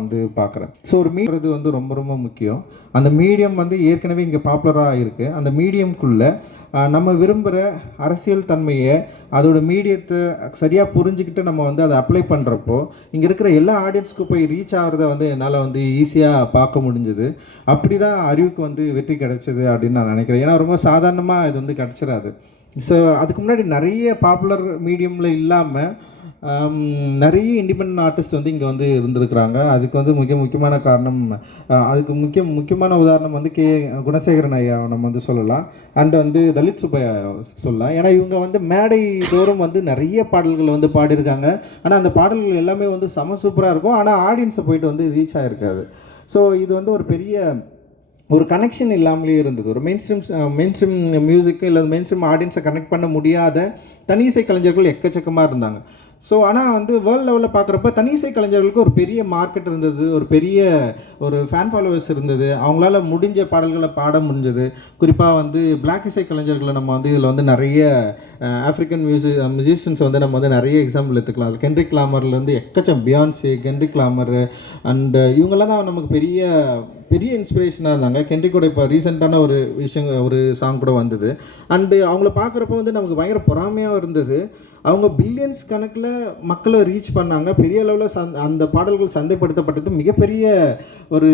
வந்து பார்க்குறேன். ஸோ ஒரு மீடியது வந்து ரொம்ப ரொம்ப முக்கியம். அந்த மீடியம் வந்து ஏற்கனவே இங்கே பாப்புலராக இருக்குது அந்த மீடியம்குள்ளே நம்ம விரும்புகிற அரசியல் தன்மையை அதோட மீடியத்தை சரியாக புரிஞ்சுக்கிட்டு நம்ம வந்து அதை அப்ளை பண்ணுறப்போ இங்கே இருக்கிற எல்லா ஆடியன்ஸ்க்கு போய் ரீச் ஆகிறத வந்து என்னால் வந்து ஈஸியாக பார்க்க முடிஞ்சுது. அப்படி தான் அறிவுக்கு வந்து வெற்றி கிடைச்சது அப்படின்னு நான் நினைக்கிறேன். ஏன்னா ரொம்ப சாதாரணமாக இது வந்து கிடச்சிடாது ஸோ அதுக்கு முன்னாடி நிறைய பாப்புலர் மீடியமில் இல்லாமல் நிறைய இண்டிபெண்ட் ஆர்டிஸ்ட் வந்து இங்கே வந்து இருந்திருக்கிறாங்க. அதுக்கு வந்து மிக முக்கியமான காரணம் அதுக்கு முக்கிய முக்கியமான உதாரணம் வந்து கே குணசேகரன் ஐயா நம்ம வந்து சொல்லலாம். அண்ட் வந்து தலித் சுப்பையா சொல்லலாம். ஏன்னா இவங்க வந்து மேடை தோறும் வந்து நிறைய பாடல்கள் வந்து பாடியிருக்காங்க. ஆனால் அந்த பாடல்கள் எல்லாமே வந்து செம சூப்பராக இருக்கும். ஆனால் ஆடியன்ஸை போயிட்டு வந்து ரீச் ஆகிருக்காது ஸோ இது வந்து ஒரு பெரிய ஒரு கனெக்ஷன் இல்லாமலே இருந்தது. ஒரு மெயின் ஸ்ட்ரீம் மெயின் ஸ்ட்ரீம் மியூசிக்கு இல்லை மெயின் ஸ்ட்ரீம் ஆடியன்ஸை கனெக்ட் பண்ண முடியாத தனி இசை கலைஞர்கள் எக்கச்சக்கமாக இருந்தாங்க. ஸோ ஆனால் வந்து வேர்ல்டு லெவலில் பார்க்குறப்ப தனி இசை கலைஞர்களுக்கு ஒரு பெரிய மார்க்கெட் இருந்தது ஒரு பெரிய ஒரு ஃபேன் ஃபாலோவர்ஸ் இருந்தது. அவங்களால முடிஞ்ச பாடல்களை பாட முடிஞ்சது. குறிப்பாக வந்து பிளாக் இசை கலைஞர்களை நம்ம வந்து இதில் வந்து நிறைய ஆஃப்ரிக்கன் மியூசி மியூசிஷியன்ஸ் வந்து நம்ம வந்து நிறைய எக்ஸாம்பிள் எடுத்துக்கலாம். அது கென்ரிக் கிளாமர்லேருந்து எக்கச்சம் பியான்சி கென்ட்ரிக் கிளாமர் அண்டு இவங்கெல்லாம் தான் நமக்கு பெரிய பெரிய இன்ஸ்பிரேஷனாக இருந்தாங்க. கென்ரிக்கோட இப்போ ரீசெண்டான ஒரு விஷயம் ஒரு சாங் கூட வந்தது. அண்டு அவங்கள பார்க்குறப்ப வந்து நமக்கு பயங்கர பொறாமையாக இருந்தது. அவங்க பில்லியன்ஸ் கணக்கில் மக்களை ரீச் பண்ணாங்க. பெரிய அளவில் சந் அந்த பாடல்கள் சந்தைப்படுத்தப்பட்டது மிகப்பெரிய ஒரு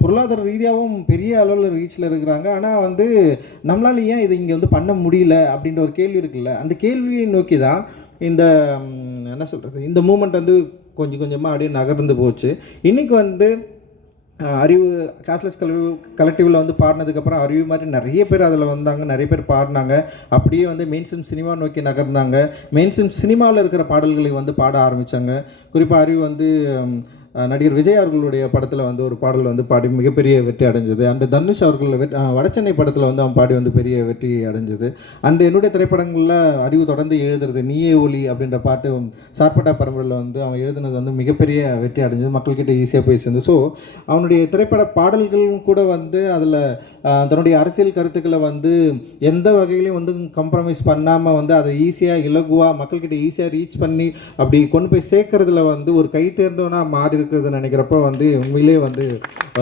பொருளாதார ரீதியாகவும் பெரிய அளவில் ரீச்சில் இருக்கிறாங்க. ஆனால் வந்து நம்மளால ஏன் இதை இங்கே வந்து பண்ண முடியல அப்படின்ற ஒரு கேள்வி இருக்குல்ல? அந்த கேள்வியை நோக்கி தான் இந்த என்ன சொல்கிறது இந்த மூமெண்ட் வந்து கொஞ்சம் கொஞ்சமாக அப்படியே நகர்ந்து போச்சு. இன்றைக்கி வந்து அறிவு கேஷ்லெஸ் கல்வி கலெக்டிவில் வந்து பாடினதுக்கப்புறம் அறிவு மாதிரி நிறைய பேர் அதில் வந்தாங்க நிறைய பேர் பாடினாங்க. அப்படியே வந்து மெயின்ஸ்ட்ரீம் சினிமா நோக்கி நகர்ந்தாங்க. மெயின்ஸ்ட்ரீம் சினிமாவில் இருக்கிற பாடல்களை வந்து பாட ஆரம்பித்தாங்க குறிப்பாக அறிவு வந்து நடிகர் விஜய் அவர்களுடைய படத்தில் வந்து ஒரு பாடல் வந்து பாடி மிகப்பெரிய வெற்றி அடைஞ்சது. அண்டு தனுஷ் அவர்கள் வெற்றி வடச்சென்னை படத்தில் வந்து அவன் பாடி வந்து பெரிய வெற்றி அடைஞ்சது. அண்டு என்னுடைய திரைப்படங்களில் அறிவு தொடர்ந்து எழுதுறது நீயே ஒலி அப்படின்ற பாட்டு சார்பட்டா பரம்பரையில் வந்து அவன் எழுதுனது வந்து மிகப்பெரிய வெற்றி அடைஞ்சது. மக்கள்கிட்ட ஈஸியாக போய் சேர்ந்து. ஸோ அவனுடைய திரைப்பட பாடல்களும் கூட வந்து அதில் தன்னுடைய அரசியல் கருத்துக்களை வந்து எந்த வகையிலையும் வந்து கம்ப்ரமைஸ் பண்ணாமல் வந்து அதை ஈஸியாக இலகுவாக மக்கள்கிட்ட ஈஸியாக ரீச் பண்ணி அப்படி கொண்டு போய் சேர்க்கறதுல வந்து ஒரு கை தேர்ந்தவனாக மாறி இருக்கிறது நினைக்கிறப்ப வந்து உண்மையிலே வந்து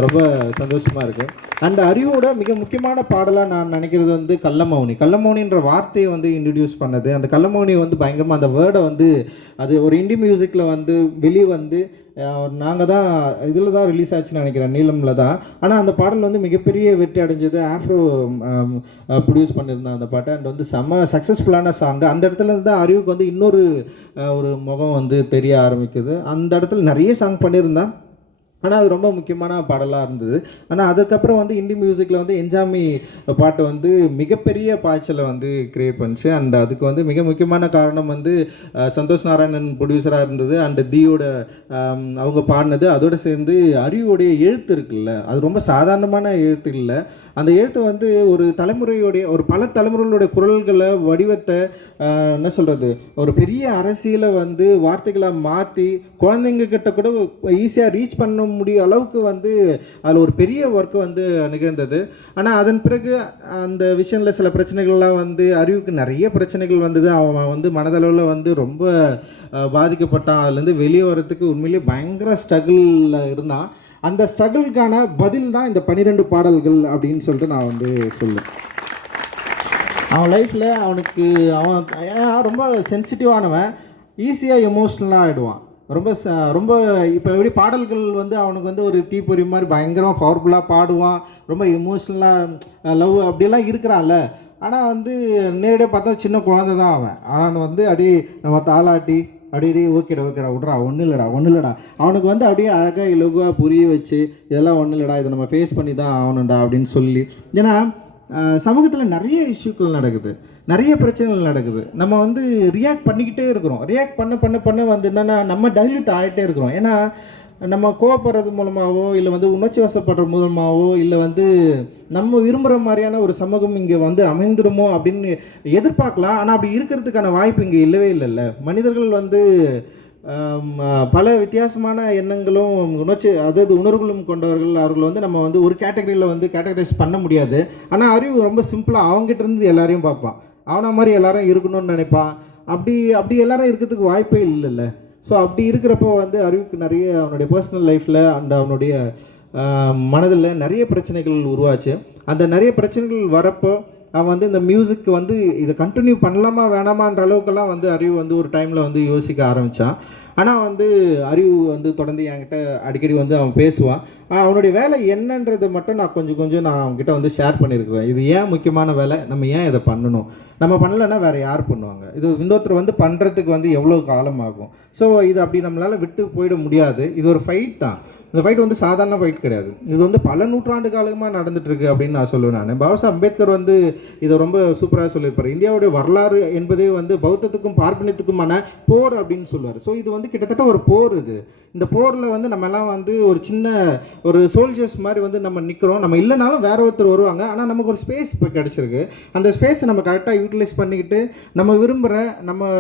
ரொம்ப சந்தோஷமாக இருக்குது அந்த அறிவோட மிக முக்கியமான பாடலாக நான் நினைக்கிறது வந்து கள்ளமௌனி. கள்ளமௌனின்ற வார்த்தையை வந்து இன்ட்ரடியூஸ் பண்ணது. அந்த கள்ளமௌனி வந்து பயங்கரமாக அந்த வேர்டை வந்து அது ஒரு இண்டி மியூசிக்கில் வந்து வெளியே வந்து நாங்கள் தான் இதில் தான் ரிலீஸ் ஆச்சுன்னு நினைக்கிறேன் நீளமில் தான். ஆனால் அந்த பாடல் வந்து மிகப்பெரிய வெற்றி அடைஞ்சது ஆஃப்ரோ ப்ரொடியூஸ் பண்ணியிருந்தேன் அந்த பாட்டை. அண்ட் வந்து செம்ம சக்ஸஸ்ஃபுல்லான சாங் அந்த இடத்துல இருந்து தான் அறிவுக்கு வந்து இன்னொரு ஒரு முகம் வந்து தெரிய ஆரம்பிக்குது. அந்த இடத்துல நிறைய சாங் பண்ணியிருந்தேன். ஆனால் அது ரொம்ப முக்கியமான பாடலாக இருந்தது. ஆனால் அதுக்கப்புறம் வந்து இந்தி மியூசிக்கில் வந்து என்ஜாமி பாட்டு வந்து மிகப்பெரிய பாய்ச்சலை வந்து கிரியேட் பண்ணுச்சு. அண்ட் அதுக்கு வந்து மிக முக்கியமான காரணம் வந்து சந்தோஷ் நாராயணன் ப்ரொடியூசராக இருந்தது. அண்ட் தீயோட அவங்க பாடினது. அதோடு சேர்ந்து அறிவுடைய எழுத்து இருக்குல்ல அது ரொம்ப சாதாரணமான எழுத்து இல்லை. அந்த எழுத்து வந்து ஒரு தலைமுறையுடைய ஒரு பல தலைமுறைகளுடைய குரல்களை வடிவத்தை என்ன சொல்கிறது ஒரு பெரிய அரசியலை வந்து வார்த்தைகளை மாற்றி குழந்தைங்க கிட்ட கூட ஈஸியாக ரீச் பண்ண முடிய அளவுக்கு வந்து அதில் ஒரு பெரிய ஒர்க் வந்து நிகழ்ந்தது. ஆனால் அதன் பிறகு அந்த விஷயத்தில் சில பிரச்சனைகள்லாம் வந்து அறிவுக்கு நிறைய பிரச்சனைகள் வந்தது. அவன் வந்து மனதளவில் வந்து ரொம்ப பாதிக்கப்பட்டான். அதுலேருந்து வெளியே வரத்துக்கு உண்மையிலேயே பயங்கர ஸ்ட்ரகிளில் இருந்தான். அந்த ஸ்ட்ரகிளுக்கான பதில் தான் இந்த பன்னிரெண்டு பாடல்கள் அப்படின்னு சொல்லிட்டு நான் வந்து சொல்லுவேன். அவன் லைஃப்பில் அவனுக்கு அவன் ஏன்னா ரொம்ப சென்சிட்டிவானவன் ஈஸியாக எமோஷ்னலாக ஆகிடுவான் ரொம்ப ச ரொம்ப இப்போ எப்படி பாடல்கள் வந்து அவனுக்கு வந்து ஒரு தீப்பொறி மாதிரி பயங்கரமாக பவர்ஃபுல்லாக பாடுவான். ரொம்ப எமோஷ்னலாக லவ் அப்படிலாம் இருக்கிறான்ல. ஆனால் வந்து நேரடியாக பார்த்தா சின்ன குழந்தை தான் அவன். ஆனால் வந்து அப்படியே நம்ம தாளாட்டி அப்படியே ஓகேடா ஓகேடா விட்றா ஒன்றும் இல்லைடா ஒன்றும் இல்லைடா. அவனுக்கு வந்து அப்படியே அழகாக இலகுவாக புரிய வச்சு இதெல்லாம் ஒன்றும் இல்லைடா இதை நம்ம ஃபேஸ் பண்ணி தான் ஆகணும்டா அப்படின்னு சொல்லி. ஏன்னா சமூகத்தில் நிறைய இஷ்யூக்கள் நடக்குது. நிறைய பிரச்சனைகள் நடக்குது. நம்ம வந்து ரியாக்ட் பண்ணிக்கிட்டே இருக்கிறோம். ரியாக்ட் பண்ண பண்ண பண்ண வந்து என்னென்னா நம்ம டைல்யூட் ஆகிட்டே இருக்கிறோம். ஏன்னா நம்ம கோவப்படுறது மூலமாகவோ இல்லை வந்து உணர்ச்சி வசப்படுற மூலமாகவோ இல்லை வந்து நம்ம விரும்புகிற மாதிரியான ஒரு சமூகம் இங்கே வந்து அமைந்துடுமோ அப்படின்னு எதிர்பார்க்கலாம். ஆனால் அப்படி இருக்கிறதுக்கான வாய்ப்பு இங்கே இல்லவே இல்லைல்ல. மனிதர்கள் வந்து பல வித்தியாசமான எண்ணங்களும் உணர்ச்சி அதாவது உணர்வுகளும் கொண்டவர்கள். அவர்கள் வந்து நம்ம வந்து ஒரு கேட்டகரியில் வந்து கேட்டகரைஸ் பண்ண முடியாது. ஆனால் அறிவு ரொம்ப சிம்பிளாக அவங்ககிட்ட இருந்து எல்லாரையும் பார்ப்பான். அவனை மாதிரி எல்லாரும் இருக்கணும்னு நினைப்பான் அப்படி அப்படி எல்லாரும் இருக்கிறதுக்கு வாய்ப்பே இல்லைல்ல. ஸோ அப்படி இருக்கிறப்போ வந்து அறிவுக்கு நிறைய அவனுடைய பர்சனல் லைஃப்பில் அண்ட் அவனுடைய மனதில் நிறைய பிரச்சனைகள் உருவாச்சு. அந்த நிறைய பிரச்சனைகள் வரப்போ அவன் வந்து இந்த மியூசிக் வந்து இதை கண்டினியூ பண்ணலாமா வேணாமான்ற அளவுக்கெல்லாம் வந்து அறிவு வந்து ஒரு டைமில் வந்து யோசிக்க ஆரம்பித்தான் ஆனால் வந்து அறிவு வந்து தொடர்ந்து என்கிட்ட அடிக்கடி வந்து அவன் பேசுவான். அவனுடைய வேலை என்னன்றது மட்டும் நான் கொஞ்சம் கொஞ்சம் நான் அவங்ககிட்ட வந்து ஷேர் பண்ணியிருக்கிறேன் இது ஏன் முக்கியமான வேலை? நம்ம ஏன் இதை பண்ணணும்? நம்ம பண்ணலைன்னா வேறு யார் பண்ணுவாங்க? இது இன்னொருத்தர் வந்து பண்ணுறதுக்கு வந்து எவ்வளோ காலம் ஆகும்? ஸோ இது அப்படி நம்மளால் விட்டு போயிட முடியாது. இது ஒரு ஃபைட் தான். இந்த ஃபைட் வந்து சாதாரண ஃபைட் கிடையாது. இது வந்து பல நூற்றாண்டு காலமாக நடந்துட்டு அப்படின்னு நான் சொல்லுவேன் நான். பாபா அம்பேத்கர் வந்து இதை ரொம்ப சூப்பராக சொல்லியிருப்பார். இந்தியாவுடைய வரலாறு என்பதே வந்து பௌத்தத்துக்கும் பார்ப்பனத்துக்குமான போர் அப்படின்னு சொல்லுவார். ஸோ இது வந்து கிட்டத்தட்ட ஒரு போர் இது. இந்த போரில் வந்து நம்ம எல்லாம் வந்து ஒரு சின்ன ஒரு சோல்ஜர்ஸ் மாதிரி வந்து நம்ம நிற்கிறோம் நம்ம இல்லைனாலும் வேற ஒருத்தர் வருவாங்க. ஆனால் நமக்கு ஒரு ஸ்பேஸ் இப்போ கிடச்சிருக்கு. அந்த ஸ்பேஸை நம்ம கரெக்டாக யூட்டிலைஸ் பண்ணிக்கிட்டு நம்ம விரும்புகிற நம்ம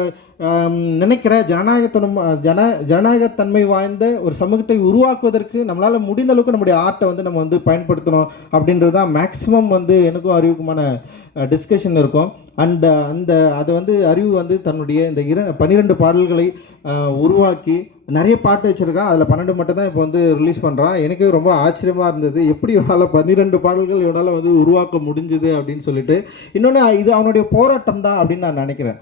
நினைக்கிற ஜனநாயகத்தனம் ஜன ஜனநாயகத்தன்மை வாய்ந்த ஒரு சமூகத்தை உருவாக்குவதற்கு நம்மளால் முடிந்த அளவுக்கு நம்முடைய ஆர்ட்டை வந்து நம்ம வந்து பயன்படுத்தணும் அப்படின்றது தான் மேக்ஸிமம் வந்து எனக்கும் அறிவுக்குமான டிஸ்கஷன் இருக்கும். அண்ட் அந்த அதை வந்து அறிவு வந்து தன்னுடைய இந்த இர பன்னிரெண்டு பாடல்களை உருவாக்கி நிறைய பாட்டு வச்சுருக்கான். அதில் பன்னெண்டு மட்டும் தான் இப்போ வந்து ரிலீஸ் பண்ணுறான் எனக்கு ரொம்ப ஆச்சரியமாக இருந்தது. எப்படி இவனால் பன்னிரெண்டு பாடல்கள் இவனால் வந்து உருவாக்க முடிஞ்சுது அப்படின்னு சொல்லிட்டு. இன்னொன்று இது அவனுடைய போராட்டம் தான் அப்படின்னு நான் நினைக்கிறேன்.